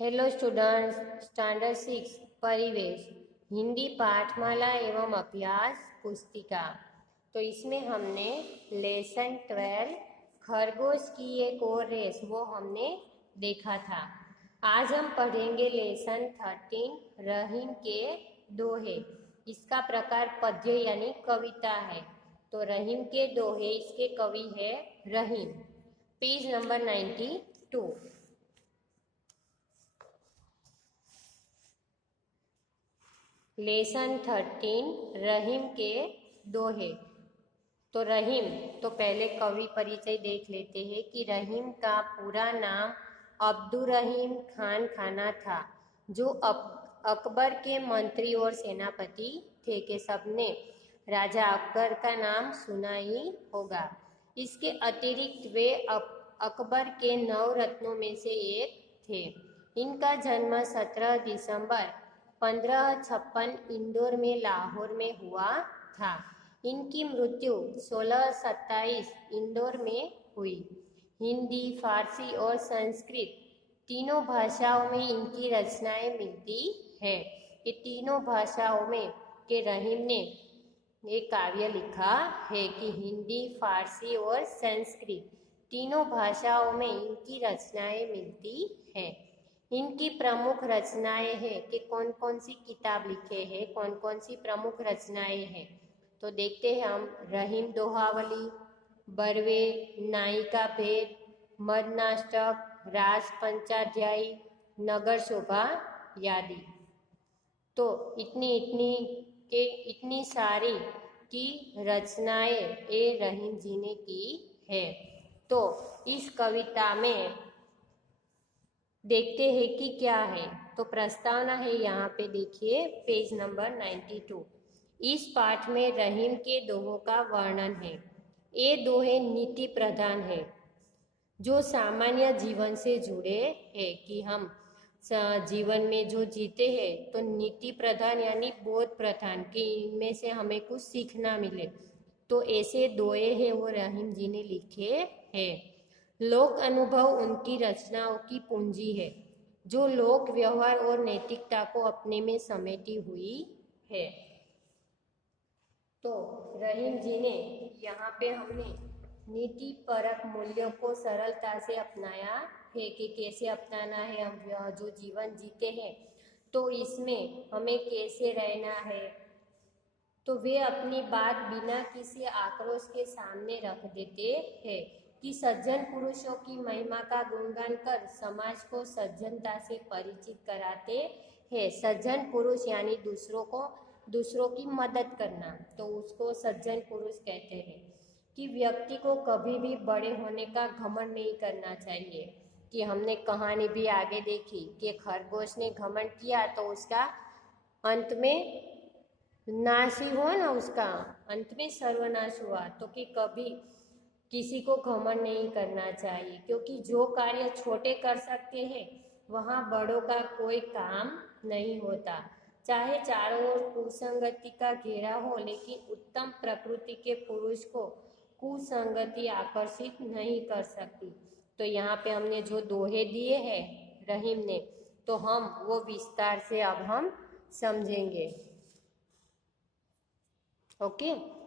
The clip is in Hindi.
हेलो स्टूडेंट्स, स्टैंडर्ड 6 परिवेश हिंदी पाठमाला एवं अभ्यास पुस्तिका। तो इसमें हमने लेसन 12 खरगोश की एक और रेस वो हमने देखा था। आज हम पढ़ेंगे लेसन 13 रहीम के दोहे। इसका प्रकार पद्य यानी कविता है। तो रहीम के दोहे, इसके कवि है Rahim. Page number 92। Lesson 13 Rahim के दोहे। तो रहीम, तो पहले कवि परिचय देख लेते हैं कि रहीम का पूरा नाम अब्दुल रहीम खान खाना था, जो अकबर के मंत्री और सेनापति थे। के सबने राजा अकबर का नाम सुना ही होगा। इसके अतिरिक्त वे अकबर के 9 रत्नों में से एक थे। इनका जन्म 17 दिसंबर 1556 इंदौर में लाहौर में हुआ था। इनकी मृत्यु 1627 इंदौर में हुई। हिंदी, फारसी और संस्कृत तीनों भाषाओं में इनकी रचनाएं मिलती है। ये तीनों भाषाओं में के रहीम ने एक काव्य लिखा है कि हिंदी, फारसी और संस्कृत तीनों भाषाओं में इनकी रचनाएं मिलती हैं। इनकी प्रमुख रचनाएं हैं कि कौन कौन सी किताब लिखे हैं, कौन कौन सी प्रमुख रचनाएं हैं। तो देखते हैं हम। रहीम दोहावली, बरवे, नायिका भेद, मदनाष्टक, रास पंचाध्यायी, नगर शोभा यादी। तो इतनी सारी की रचनाएं ए रहीम जी ने की है। तो इस कविता में देखते हैं कि क्या है। तो प्रस्तावना है, यहाँ पे देखिए पेज नंबर 92। इस पाठ में रहीम के दोहों का वर्णन है। ये दोहे नीति प्रधान है, जो सामान्य जीवन से जुड़े हैं कि हम जीवन में जो जीते हैं तो नीति प्रधान यानी बोध प्रधान कि इनमें से हमें कुछ सीखना मिले। तो ऐसे दोहे हैं वो रहीम जी ने लिखे हैं। लोक अनुभव उनकी रचनाओं की पूंजी है, जो लोक व्यवहार और नैतिकता को अपने में समेटी हुई है। तो रहीम जी ने यहाँ पे हमने नीति परक मूल्यों को सरलता से अपनाया है कि कैसे अपनाना है। हम जो जीवन जीते हैं तो इसमें हमें कैसे रहना है। तो वे अपनी बात बिना किसी आक्रोश के सामने रख देते हैं कि सज्जन पुरुषों की महिमा का गुणगान कर समाज को सज्जनता से परिचित कराते हैं। सज्जन पुरुष यानी दूसरों की मदद करना, तो उसको सज्जन पुरुष कहते हैं। कि व्यक्ति को कभी भी बड़े होने का घमंड नहीं करना चाहिए। कि हमने कहानी भी आगे देखी कि खरगोश ने घमंड किया तो उसका अंत में नाश ही हुआ ना, उसका अंत में सर्वनाश हुआ। तो कि कभी किसी को घमंड नहीं करना चाहिए, क्योंकि जो कार्य छोटे कर सकते हैं वहाँ बड़ों का कोई काम नहीं होता। चाहे चारों ओर कुसंगति का घेरा हो, लेकिन उत्तम प्रकृति के पुरुष को कुसंगति आकर्षित नहीं कर सकती। तो यहाँ पे हमने जो दोहे दिए हैं रहीम ने, तो हम वो विस्तार से अब हम समझेंगे। ओके।